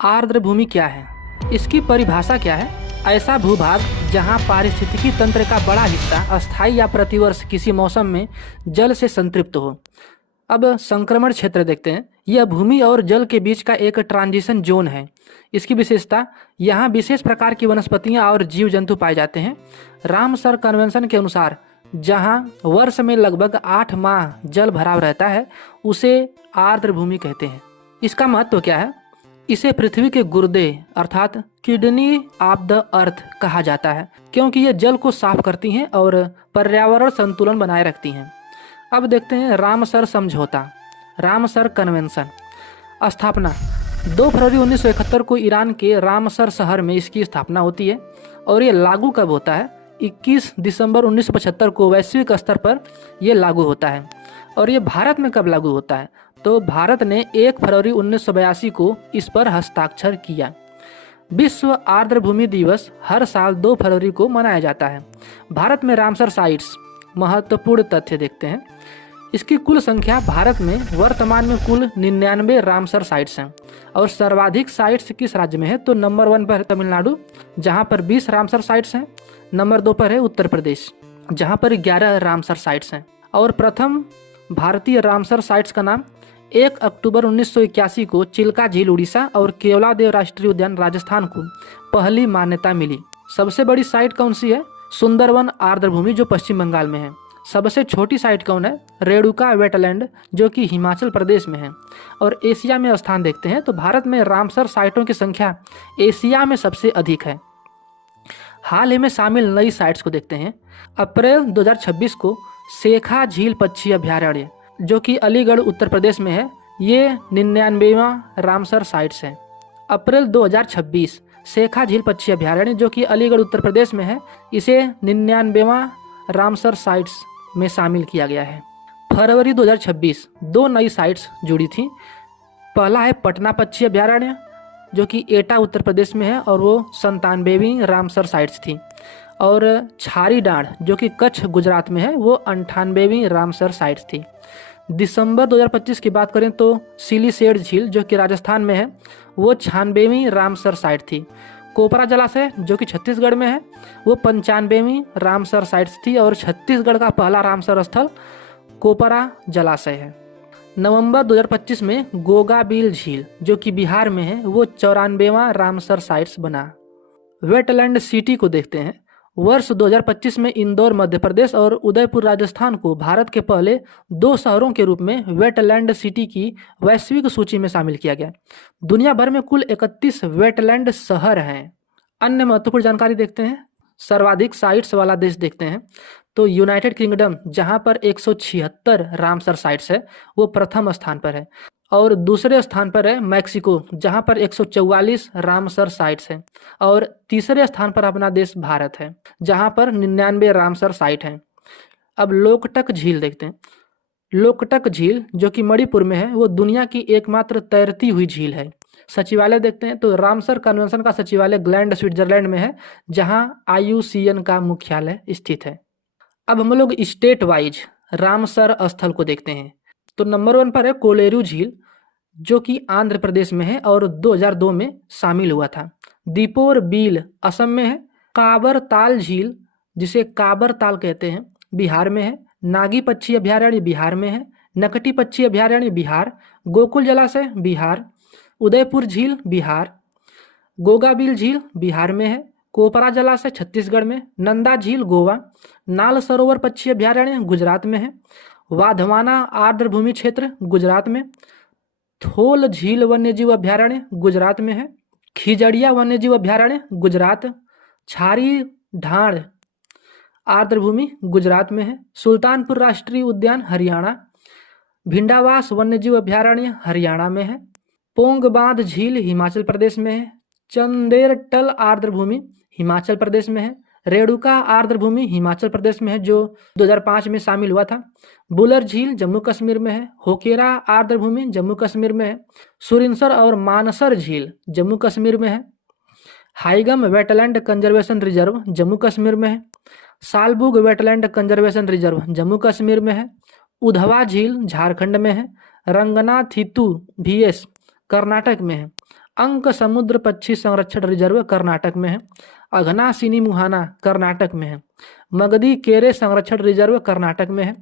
आर्द्र भूमि क्या है? इसकी परिभाषा क्या है? ऐसा भूभाग जहां पारिस्थितिकी तंत्र का बड़ा हिस्सा अस्थायी या प्रतिवर्ष किसी मौसम में जल से संतृप्त हो। अब संक्रमण क्षेत्र देखते हैं। यह भूमि और जल के बीच का एक ट्रांजिशन जोन है। इसकी विशेषता, यहाँ विशेष प्रकार की वनस्पतियाँ और जीव जंतु पाए जाते हैं। रामसर कन्वेंशन के अनुसार जहाँ वर्ष में लगभग 8 माह जल भराव रहता है उसे आर्द्र भूमि कहते हैं। इसका महत्व क्या है? इसे पृथ्वी के गुर्दे अर्थात किडनी ऑफ द अर्थ कहा जाता है, क्योंकि ये जल को साफ करती हैं और पर्यावरण संतुलन बनाए रखती हैं। अब देखते हैं रामसर समझौता, रामसर कन्वेंशन। स्थापना 2 फरवरी 1971 को ईरान के रामसर शहर में इसकी स्थापना होती है और ये लागू कब होता है? 21 दिसंबर 1975 को वैश्विक स्तर पर यह लागू होता है। और ये भारत में कब लागू होता है? तो भारत ने 1 फरवरी 1982 को इस पर हस्ताक्षर किया। विश्व आर्द्र भूमि दिवस हर साल 2 फरवरी को मनाया जाता है। भारत में रामसर साइट्स, महत्वपूर्ण तथ्य देखते हैं। इसकी कुल संख्या भारत में वर्तमान में कुल 99 रामसर साइट्स हैं और सर्वाधिक साइट्स किस राज्य में है? तो नंबर 1 पर है तमिलनाडु, जहां पर 20 रामसर साइट्स हैं। नंबर 2 पर है उत्तर प्रदेश, जहां पर 11 रामसर साइट्स हैं। और प्रथम भारतीय रामसर साइट्स का नाम 1 अक्टूबर 1981 को चिल्का झील उड़ीसा और केवलादेव राष्ट्रीय उद्यान राजस्थान को पहली मान्यता मिली। सबसे बड़ी साइट कौन सी है? सुंदरवन आर्द्र भूमि, जो पश्चिम बंगाल में है। सबसे छोटी साइट कौन है? रेणुका वेटलैंड, जो कि हिमाचल प्रदेश में है। और एशिया में स्थान देखते हैं तो भारत में रामसर साइटों की संख्या एशिया में सबसे अधिक है। हाल ही में शामिल नई साइट्स को देखते हैं। अप्रैल 2026 को शेखा झील पक्षी अभयारण्य, जो कि अलीगढ़ उत्तर प्रदेश में है, ये 99वां रामसर साइट्स है। अप्रैल 2026 शेखा झील पक्षी अभयारण्य, जो कि अलीगढ़ उत्तर प्रदेश में है, इसे 99वां रामसर साइट्स में शामिल किया गया है। फरवरी 2026 2 नई साइट्स जुड़ी थी। पहला है पटना पक्षी अभयारण्य, जो कि एटा उत्तर प्रदेश में है और वो 97वीं रामसर साइट्स थी। और छारी डांड, जो कि कच्छ गुजरात में है, वो 98वीं रामसर साइट्स थी। दिसंबर 2025 की बात करें तो सिलीसेड झील, जो कि राजस्थान में है, वो 96वीं रामसर साइट थी। कोपरा जलाशय, जो कि छत्तीसगढ़ में है, वो 95वीं रामसर साइट्स थी। और छत्तीसगढ़ का पहला रामसर स्थल कोपरा जलाशय है। नवंबर 2025 में गोगाबिल झील, जो कि बिहार में है, वो 94वां रामसर साइट्स बना। वेटलैंड सिटी को देखते हैं। वर्ष 2025 में इंदौर मध्य प्रदेश और उदयपुर राजस्थान को भारत के पहले 2 शहरों के रूप में वेटलैंड सिटी की वैश्विक सूची में शामिल किया गया। दुनिया भर में कुल 31 वेटलैंड शहर हैं। अन्य महत्वपूर्ण जानकारी देखते हैं। सर्वाधिक साइट्स वाला देश देखते हैं तो यूनाइटेड किंगडम, जहां पर 176 रामसर साइट्स है, वो प्रथम स्थान पर है। और दूसरे स्थान पर है मैक्सिको, जहां पर 144 रामसर साइट्स हैं। और तीसरे स्थान पर अपना देश भारत है, जहां पर 99 रामसर साइट हैं। अब लोकटक झील देखते हैं। लोकटक झील, जो कि मणिपुर में है, वो दुनिया की एकमात्र तैरती हुई झील है। सचिवालय देखते हैं तो रामसर कन्वेंशन का सचिवालय ग्लैंड स्विट्जरलैंड में है, जहां IUCN का मुख्यालय स्थित है। अब हम लोग स्टेट वाइज रामसर स्थल को देखते हैं तो नंबर 1 पर है कोलेरू झील, जो कि आंध्र प्रदेश में है और 2002 में शामिल हुआ था। दीपोर बील असम में है। काबर ताल झील, जिसे काबर ताल कहते हैं, बिहार में है। नागी पक्षी अभयारण्य बिहार में है। नकटी पक्षी अभयारण्य बिहार। गोकुल जलाशय बिहार। उदयपुर झील बिहार। गोगाबिल झील बिहार में है। कोपरा जलाशय छत्तीसगढ़ में। नंदा झील गोवा। नाल सरोवर पक्षी अभयारण्य गुजरात में है। वाधवाना आर्द्र भूमि क्षेत्र गुजरात में। थोल झील वन्यजीव अभयारण्य गुजरात में है। खिजड़िया वन्यजीव अभयारण्य गुजरात। छारी ढाड़ आर्द्र भूमि गुजरात में है। सुल्तानपुर राष्ट्रीय उद्यान हरियाणा। भिंडावास वन्यजीव अभयारण्य हरियाणा में है। पोंग बांध झील हिमाचल प्रदेश में है। चंदेरटल आर्द्र भूमि हिमाचल प्रदेश में है। रेणुका आर्द्र भूमि हिमाचल प्रदेश में है, जो 2005 में शामिल हुआ था। बुलर झील जम्मू कश्मीर में है। होकेरा आर्द्र भूमि जम्मू कश्मीर में है। सुरिनसर और मानसर झील जम्मू कश्मीर में है। Haigam wetland conservation reserve Jammu Kashmir में है। Shallabugh wetland conservation reserve Jammu Kashmir में है। उधवा झील झारखंड में है। रंगनाथितु VS कर्नाटक में है। अंक समुद्र पक्षी संरक्षण रिजर्व कर्नाटक में है। अघनासिनी मुहाना कर्नाटक में है। मगधी केरे संरक्षण रिजर्व कर्नाटक में है।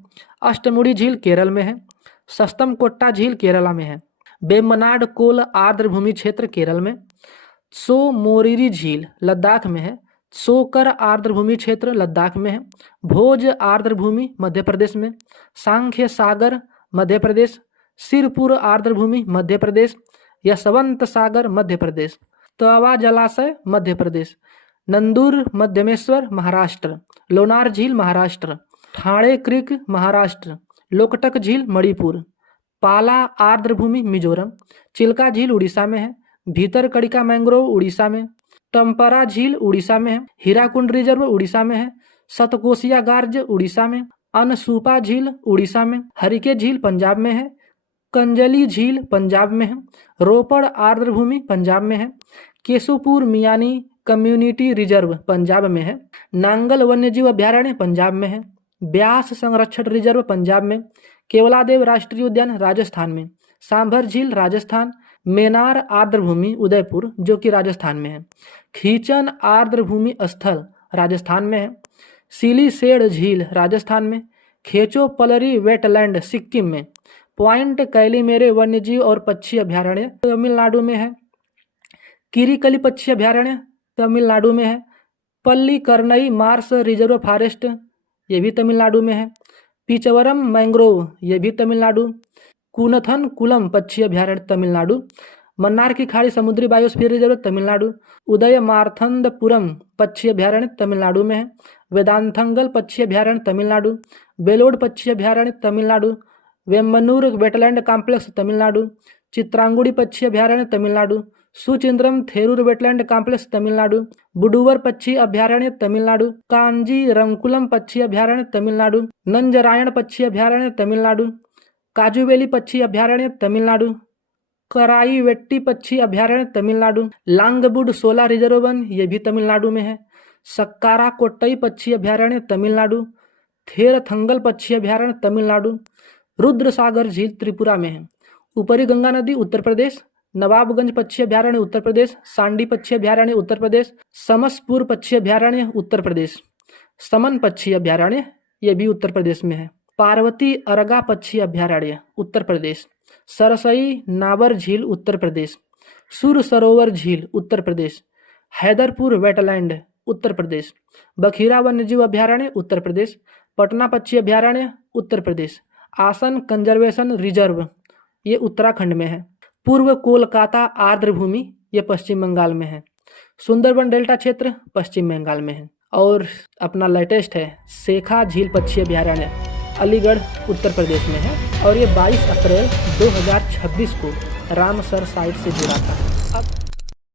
अष्टमुड़ी झील केरल में है। सस्तमकोट्टा झील केरला में है। वेम्बनाड कोल आर्द्र भूमि क्षेत्र केरल में। सो मोरिरी झील लद्दाख में है। सोकर आर्द्र भूमि क्षेत्र लद्दाख में है। भोज आर्द्र भूमि मध्य प्रदेश में। सांख्य सागर मध्य प्रदेश। सिरपुर आर्द्र भूमि मध्य प्रदेश। यशवंत सागर मध्य प्रदेश। तवा जलाशय मध्य प्रदेश। नंदूर मध्यमेश्वर महाराष्ट्र। लोनार झील महाराष्ट्र। ठाणे क्रीक महाराष्ट्र। लोकटक झील मणिपुर। पाला आर्द्र भूमि मिजोरम। चिल्का झील उड़ीसा में है। भीतरकनिका मैंग्रोव उड़ीसा में। टम्परा झील उड़ीसा में है। हीराकुंड रिजर्व उड़ीसा में है। सतकोसिया गार्ज उड़ीसा में। अनसुपा झील उड़ीसा में। हरिके झील पंजाब में है। कंजली झील पंजाब में है। रोपड़ आर्द्र भूमि पंजाब में है। केशोपुर मियानी कम्युनिटी रिजर्व पंजाब में है। नांगल वन्यजीव अभयारण्य पंजाब में है। ब्यास संरक्षण रिजर्व पंजाब में। केवलादेव राष्ट्रीय उद्यान राजस्थान में। सांभर झील राजस्थान। मेनार आर्द्र भूमि उदयपुर जो कि राजस्थान में है। खींचन आर्द्र भूमि स्थल राजस्थान में है। सिलीसेड झील राजस्थान में। खेचो पलरी वेटलैंड सिक्किम में। पॉइंट कैलीमेरे वन्यजीव और पक्षी अभयारण्य तमिलनाडु में है। किरिकली पक्षी अभयारण्य तमिलनाडु में है। पल्लीकरनई मार्स रिजर्व फॉरेस्ट ये भी तमिलनाडु में है। पिचवरम मैंग्रोव ये भी तमिलनाडु। कुनथन कुलम पक्षी अभयारण्य तमिलनाडु। मन्नार की खाड़ी समुद्री बायोस्फीयर रिजर्व तमिलनाडु। उदय मार्थंदपुरम पक्षी अभयारण्य तमिलनाडु में है। वेदांथंगल पक्षी अभयारण्य तमिलनाडु। बेलोड पक्षी अभयारण्य तमिलनाडु। Vembannur wetland complex Tamil Nadu. चित्रांगुड़ी पक्षी अभयारण्य तमिलनाडु। Suchindram Theroor wetland complex Tamil Nadu. बुडुवर पक्षी अभयारण्य तमिलनाडु। कांजी रंकुलम पक्षी अभयारण्य तमिलनाडु। नंजरायण पक्षी अभयारण्य तमिलनाडु। काजूवेली पक्षी अभयारण्य तमिलनाडु। कराईवेट्टी पक्षी अभयारण्य तमिलनाडु। लांगबुड सोला रिजर्व वन ये भी तमिलनाडु में है। सक्कारा कोट्टई पक्षी अभयारण्य तमिलनाडु। थेरथंगल पक्षी अभयारण्य तमिलनाडु। रुद्रसागर झील त्रिपुरा में है। ऊपरी गंगा नदी उत्तर प्रदेश। नवाबगंज पक्षी अभयारण्य उत्तर प्रदेश। सांडी पक्षी अभयारण्य उत्तर प्रदेश। समसपुर पक्षी अभयारण्य उत्तर प्रदेश। समन पक्षी अभयारण्य ये भी उत्तर प्रदेश में है। पार्वती अरगा पक्षी अभयारण्य उत्तर प्रदेश। सरसई नाबर झील उत्तर प्रदेश। सुर सरोवर झील उत्तर प्रदेश। हैदरपुर वेटलैंड उत्तर प्रदेश। बखीरा वन्यजीव अभयारण्य उत्तर प्रदेश। पटना पक्षी अभयारण्य उत्तर प्रदेश। आसन कंजर्वेशन रिजर्व ये उत्तराखंड में है। पूर्व कोलकाता आर्द्र भूमि ये पश्चिम बंगाल में है। सुंदरबन डेल्टा क्षेत्र पश्चिम बंगाल में है। और अपना लेटेस्ट है शेखा झील पक्षी अभयारण्य अलीगढ़ उत्तर प्रदेश में है। और ये 22 अप्रैल 2026 को रामसर साइट से जुड़ा था।